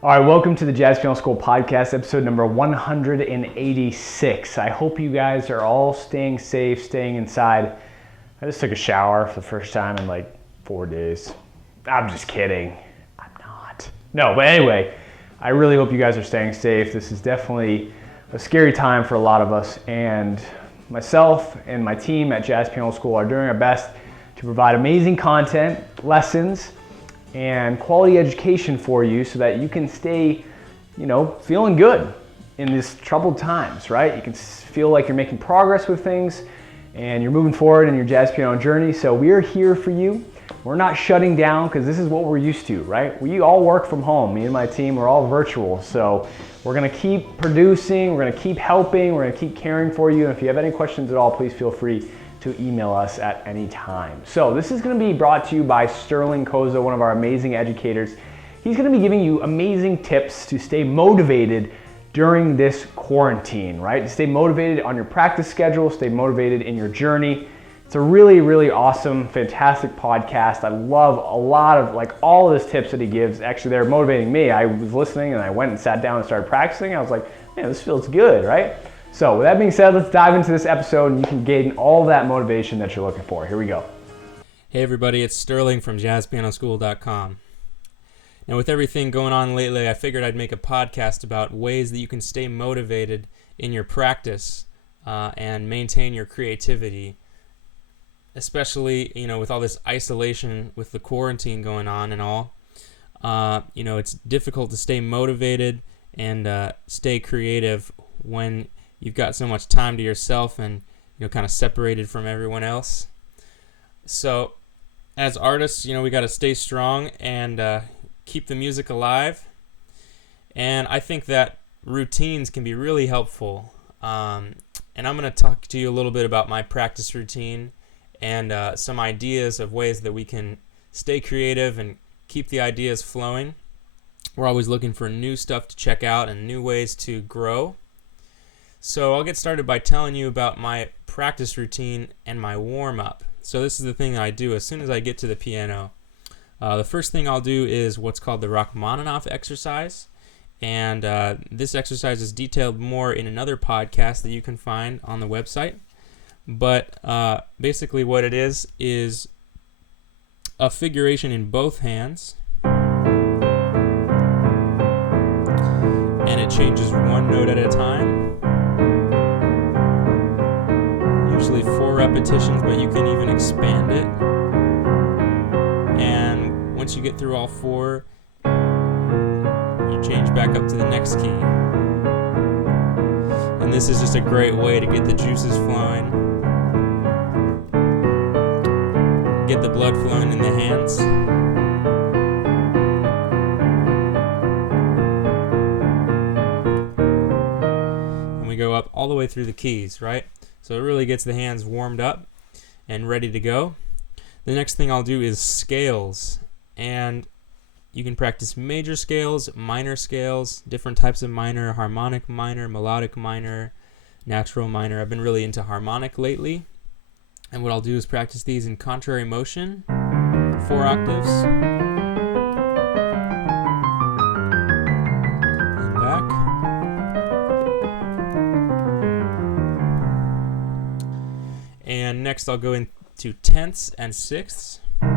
All right, welcome to the Jazz Piano School podcast, episode number 186. I hope you guys are all staying safe, staying inside. I just took a shower for the first time in like 4 days. I'm just kidding. I'm not. No, but anyway, I really hope you guys are staying safe. This is definitely a scary time for a lot of us, and myself and my team at Jazz Piano School are doing our best to provide amazing content, lessons, and quality education for you so that you can stay, feeling good in these troubled times, right? You can feel like you're making progress with things and you're moving forward in your jazz piano journey. So we're here for you. We're not shutting down because this is what we're used to, right? We all work from home. Me and my team, we're all virtual. So we're gonna keep producing, we're gonna keep helping, we're gonna keep caring for you. And if you have any questions at all, please feel free to email us at any time. So this is going to be brought to you by Sterling Koza, one of our amazing educators. He's going to be giving you amazing tips to stay motivated during this quarantine, right? To stay motivated on your practice schedule, stay motivated in your journey. It's a really, really awesome, fantastic podcast. I love a lot of all of his tips that he gives. Actually, they're motivating me. I was listening and I went and sat down and started practicing. I was like, man, this feels good, right? So with that being said, let's dive into this episode and you can gain all that motivation that you're looking for. Here we go. Hey everybody, it's Sterling from jazzpianoschool.com. Now with everything going on lately, I figured I'd make a podcast about ways that you can stay motivated in your practice and maintain your creativity, especially, with all this isolation with the quarantine going on and all. It's difficult to stay motivated and stay creative when you've got so much time to yourself and kind of separated from everyone else. So as artists, we got to stay strong and keep the music alive. And I think that routines can be really helpful. And I'm going to talk to you a little bit about my practice routine and some ideas of ways that we can stay creative and keep the ideas flowing. We're always looking for new stuff to check out and new ways to grow. So I'll get started by telling you about my practice routine and my warm-up. So this is the thing I do as soon as I get to the piano. The first thing I'll do is what's called the Rachmaninoff exercise. And this exercise is detailed more in another podcast that you can find on the website. But basically what it is a figuration in both hands. And it changes one note at a time. Usually 4 repetitions, but you can even expand it. And once you get through all 4, you change back up to the next key. And this is just a great way to get the juices flowing, get the blood flowing in the hands. And we go up all the way through the keys, right? So it really gets the hands warmed up and ready to go. The next thing I'll do is scales. And you can practice major scales, minor scales, different types of minor, harmonic minor, melodic minor, natural minor. I've been really into harmonic lately. And what I'll do is practice these in contrary motion, 4 octaves. And back. And next I'll go into tenths and sixths. And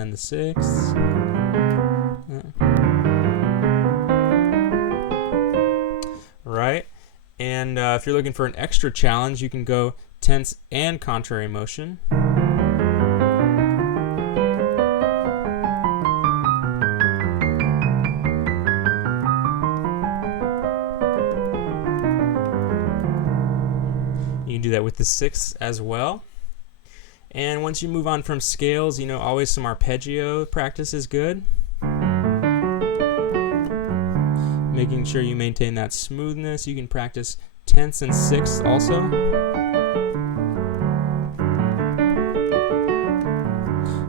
then the sixths. Right. And if you're looking for an extra challenge, you can go tenths and contrary motion. You can do that with the sixths as well. And once you move on from scales, always some arpeggio practice is good. Making sure you maintain that smoothness. You can practice tenths and sixths also.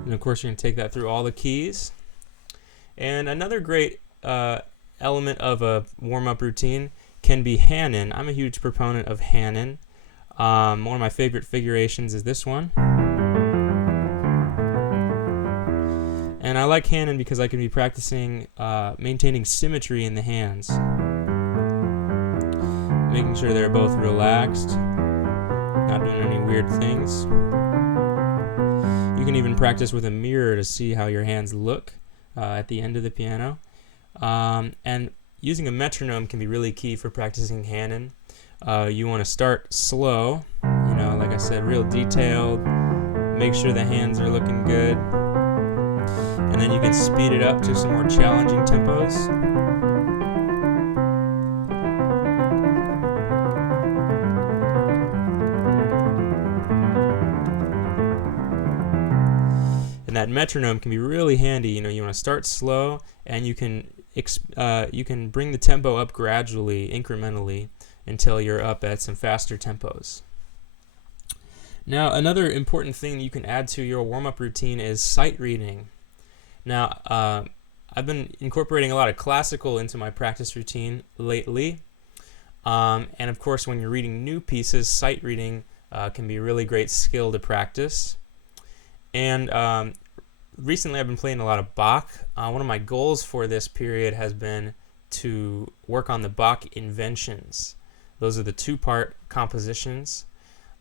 And of course, you're going to take that through all the keys. And another great element of a warm-up routine can be Hanon. I'm a huge proponent of Hanon. One of my favorite figurations is this one. And I like handing because I can be practicing maintaining symmetry in the hands, making sure they're both relaxed, not doing any weird things. You can even practice with a mirror to see how your hands look at the end of the piano. And using a metronome can be really key for practicing handing. You want to start slow, like I said, real detailed, make sure the hands are looking good, and then you can speed it up to some more challenging tempos. And that metronome can be really handy. You want to start slow, and you can bring the tempo up gradually, incrementally, until you're up at some faster tempos. Now, another important thing you can add to your warm-up routine is sight reading. Now, I've been incorporating a lot of classical into my practice routine lately. And of course, when you're reading new pieces, sight reading can be a really great skill to practice. And recently I've been playing a lot of Bach. One of my goals for this period has been to work on the Bach inventions. Those are the two-part compositions.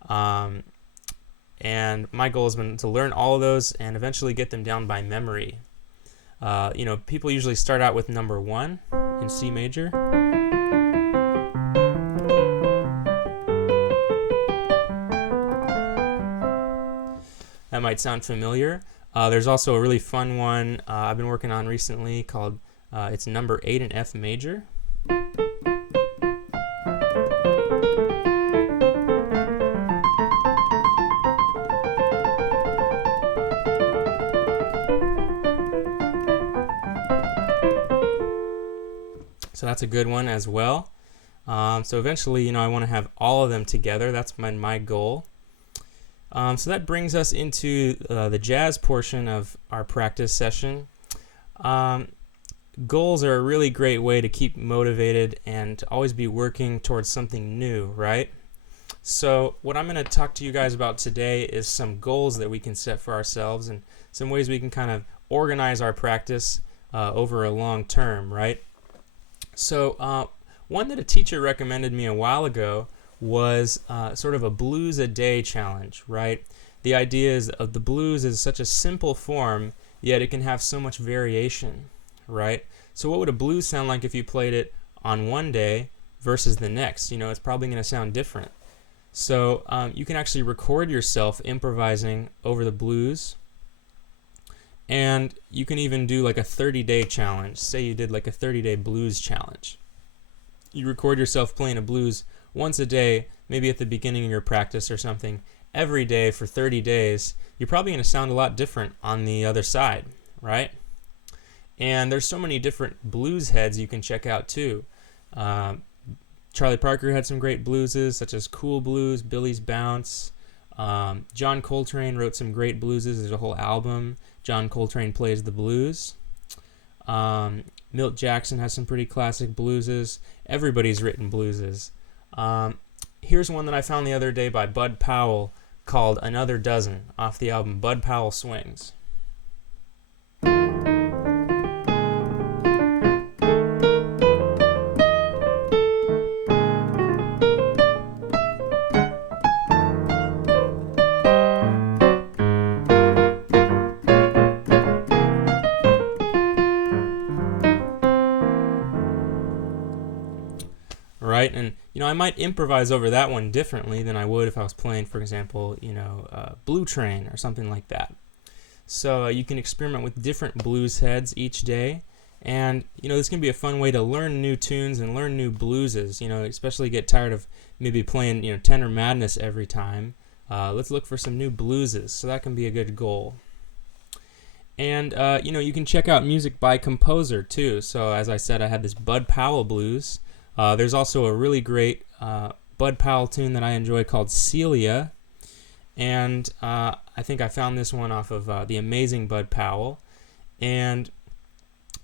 And my goal has been to learn all of those and eventually get them down by memory. People usually start out with number 1 in C major. That might sound familiar. There's also a really fun one I've been working on recently called it's number 8 in F major. So that's a good one as well. So eventually, I want to have all of them together. That's my goal. So that brings us into the jazz portion of our practice session. Goals are a really great way to keep motivated and to always be working towards something new, right? So what I'm going to talk to you guys about today is some goals that we can set for ourselves and some ways we can kind of organize our practice over a long term, right? So one that a teacher recommended me a while ago was sort of a blues a day challenge, right? The idea is the blues is such a simple form, yet it can have so much variation, right? So what would a blues sound like if you played it on one day versus the next? It's probably going to sound different. So you can actually record yourself improvising over the blues, and you can even do like a 30-day challenge. Say you did like a 30-day blues challenge. You record yourself playing a blues once a day, maybe at the beginning of your practice or something, every day for 30 days. You're probably going to sound a lot different on the other side, right? And there's so many different blues heads you can check out too. Charlie Parker had some great blueses, such as Cool Blues, Billy's Bounce. John Coltrane wrote some great blueses. There's a whole album, John Coltrane Plays the Blues. Milt Jackson has some pretty classic blueses. Everybody's written blueses. Here's one that I found the other day by Bud Powell called Another Dozen off the album Bud Powell Swings. Right, and I might improvise over that one differently than I would if I was playing, for example, Blue Train or something like that. So you can experiment with different blues heads each day, and this can be a fun way to learn new tunes and learn new blueses. Especially get tired of maybe playing Tenor Madness every time. Let's look for some new blueses. So that can be a good goal. And you can check out music by composer too. So as I said, I had this Bud Powell blues. There's also a really great Bud Powell tune that I enjoy called Celia, and I think I found this one off of The Amazing Bud Powell, and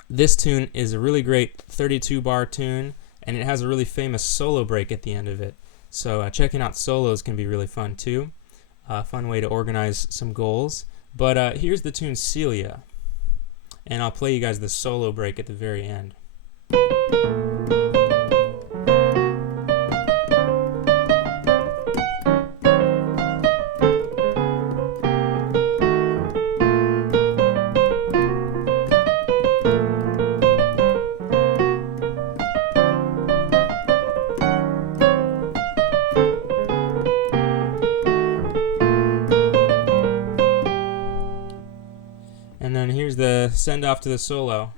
this tune is a really great 32-bar tune, and it has a really famous solo break at the end of it, so checking out solos can be really fun too, a fun way to organize some goals. But here's the tune Celia. and I'll play you guys the solo break at the very end. And then here's the send off to the solo.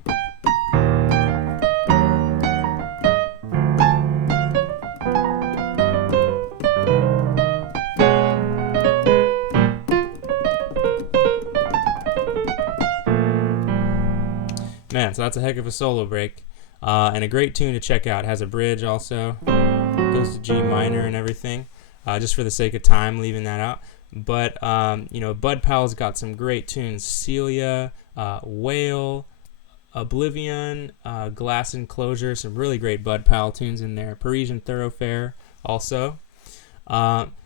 Man, so that's a heck of a solo break. And a great tune to check out. It has a bridge also. Goes to G minor and everything. Just for the sake of time, leaving that out. But, Bud Powell's got some great tunes. Celia, Whale, Oblivion, Glass Enclosure, some really great Bud Powell tunes in there. Parisian Thoroughfare also.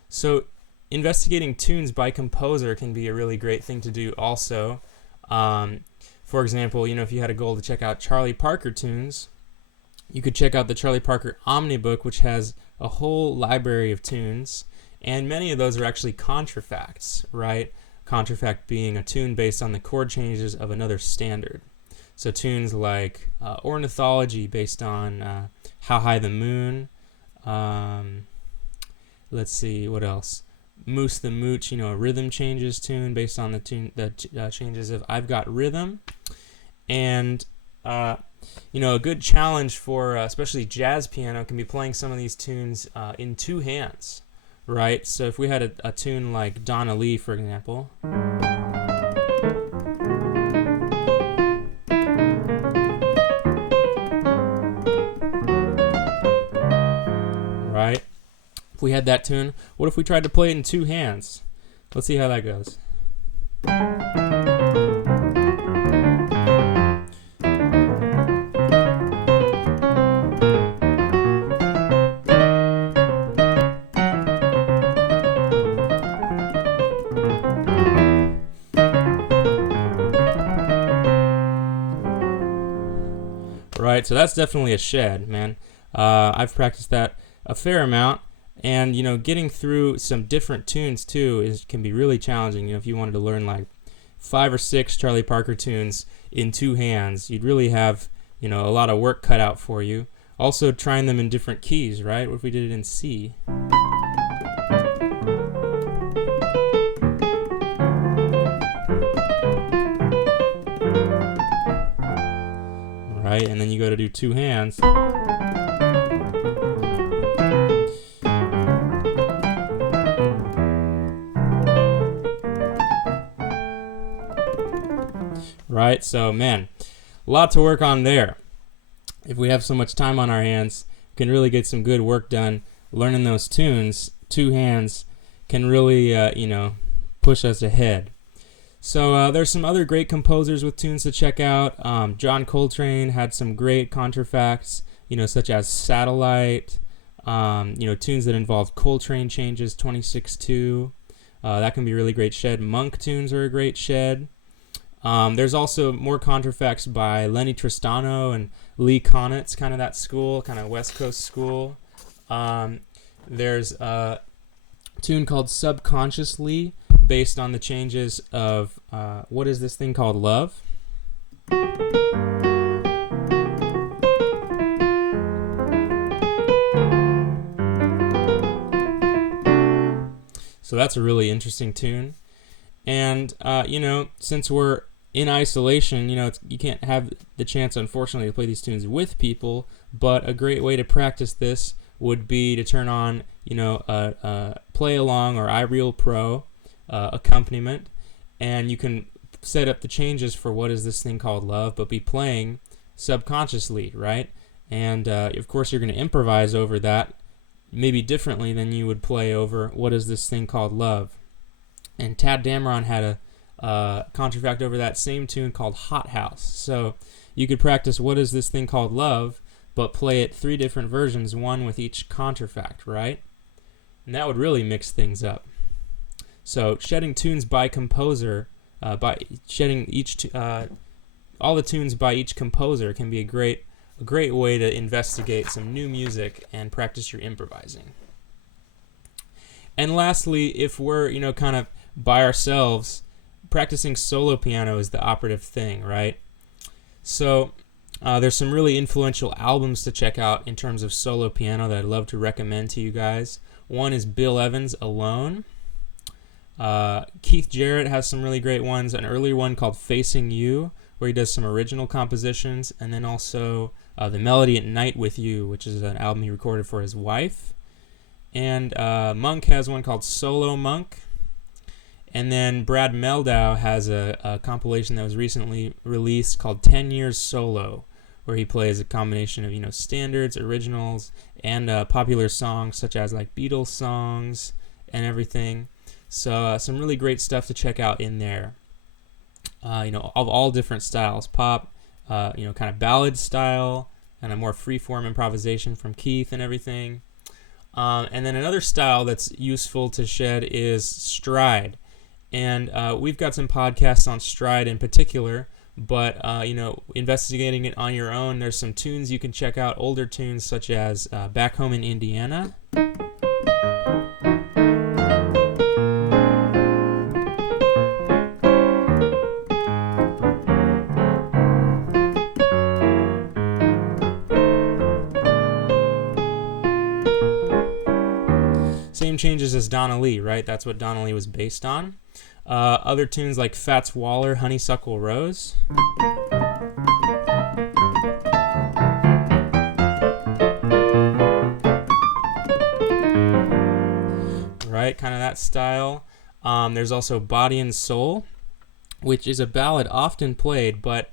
So investigating tunes by composer can be a really great thing to do also. For example, if you had a goal to check out Charlie Parker tunes, you could check out the Charlie Parker Omnibook, which has a whole library of tunes. And many of those are actually contrafacts, right? Contrafact being a tune based on the chord changes of another standard. So tunes like Ornithology based on How High the Moon. Let's see, what else? Moose the Mooch, a rhythm changes tune based on the changes of I've Got Rhythm. And, a good challenge for especially jazz piano can be playing some of these tunes in two hands. Right, so if we had a tune like Donna Lee, for example, right? If we had that tune, what if we tried to play it in two hands? Let's see how that goes. Right, so that's definitely a shed, man. I've practiced that a fair amount, and getting through some different tunes too can be really challenging. If you wanted to learn like 5 or 6 Charlie Parker tunes in two hands, you'd really have a lot of work cut out for you. Also, trying them in different keys, right? What if we did it in C? Right, and then you go to do two hands. Right, so man, a lot to work on there. If we have so much time on our hands, we can really get some good work done. Learning those tunes, two hands, can really, push us ahead. So there's some other great composers with tunes to check out. John Coltrane had some great contrafacts, such as Satellite, tunes that involve Coltrane changes, 26-2. That can be a really great shed. Monk tunes are a great shed. There's also more contrafacts by Lenny Tristano and Lee Konitz, kind of that school, kind of West Coast school. There's a tune called Subconsciously, based on the changes of What Is This Thing Called Love? So that's a really interesting tune. And, since we're in isolation, you can't have the chance, unfortunately, to play these tunes with people, but a great way to practice this would be to turn on, a play along or iReal Pro accompaniment, and you can set up the changes for What Is This Thing Called Love, but be playing subconsciously, right? And of course you're going to improvise over that maybe differently than you would play over What Is This Thing Called Love. And Tad Dameron had a contrafact over that same tune called Hot House. So you could practice What Is This Thing Called Love, but play it 3 different versions, one with each contrafact, right? And that would really mix things up. So shedding tunes by composer, by shedding each all the tunes by each composer can be a great way to investigate some new music and practice your improvising. And lastly, if we're, kind of by ourselves, practicing solo piano is the operative thing, right? So there's some really influential albums to check out in terms of solo piano that I'd love to recommend to you guys. One is Bill Evans' Alone. Keith Jarrett has some really great ones. An earlier one called Facing You, where he does some original compositions, and then also The Melody at Night with You, which is an album he recorded for his wife. And Monk has one called Solo Monk. And then Brad Meldau has a compilation that was recently released called 10 Years Solo, where he plays a combination of, standards, originals, and popular songs such as like Beatles songs and everything. So some really great stuff to check out in there. Of all different styles, pop, kind of ballad style, and a more free-form improvisation from Keith and everything. And then another style that's useful to shed is stride. And we've got some podcasts on stride in particular, but, investigating it on your own, there's some tunes you can check out, older tunes such as Back Home in Indiana. Same changes as Donna Lee, right? That's what Donna Lee was based on. Other tunes like Fats Waller, Honeysuckle Rose. Right, kind of that style. There's also Body and Soul, which is a ballad often played, but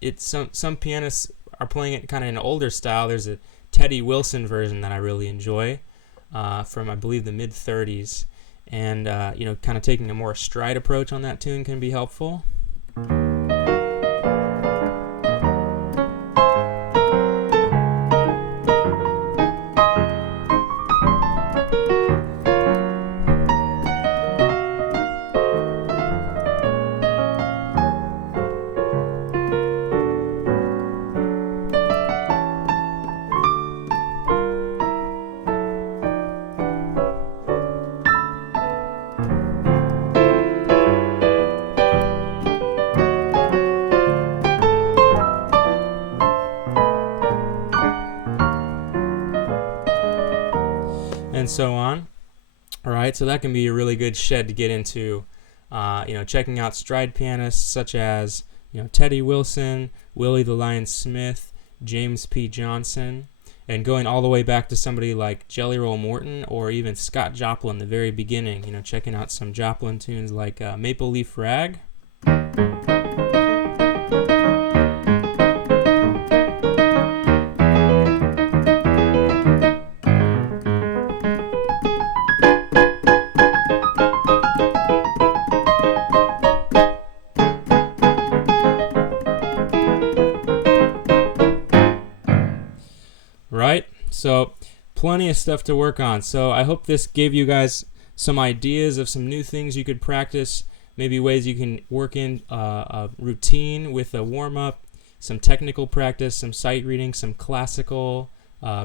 it's some pianists are playing it kind of in an older style. There's a Teddy Wilson version that I really enjoy from, I believe, the mid-30s. And, kind of taking a more stride approach on that tune can be helpful. And so on. All right, so that can be a really good shed to get into, checking out stride pianists such as, Teddy Wilson, Willie the Lion Smith, James P. Johnson, and going all the way back to somebody like Jelly Roll Morton or even Scott Joplin, the very beginning, checking out some Joplin tunes like Maple Leaf Rag. Right? So plenty of stuff to work on. So I hope this gave you guys some ideas of some new things you could practice, maybe ways you can work in a routine with a warm-up, some technical practice, some sight reading, some classical,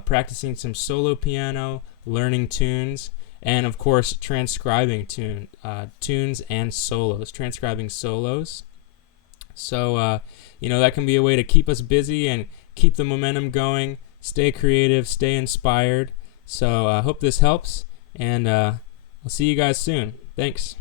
practicing some solo piano, learning tunes, and of course transcribing tunes and solos, transcribing solos. So, that can be a way to keep us busy and keep the momentum going. Stay creative, stay inspired. So I hope this helps, and I'll see you guys soon. Thanks.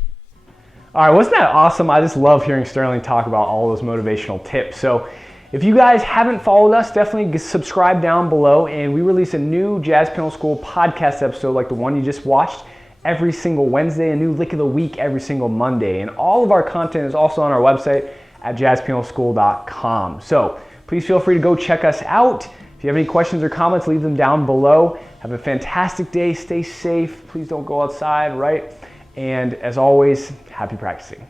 All right, wasn't that awesome? I just love hearing Sterling talk about all those motivational tips. So if you guys haven't followed us, definitely subscribe down below, and we release a new Jazz Piano School podcast episode like the one you just watched every single Wednesday, a new lick of the week every single Monday. And all of our content is also on our website at jazzpianoschool.com. So please feel free to go check us out. If you have any questions or comments, leave them down below. Have a fantastic day. Stay safe. Please don't go outside, right? And as always, happy practicing.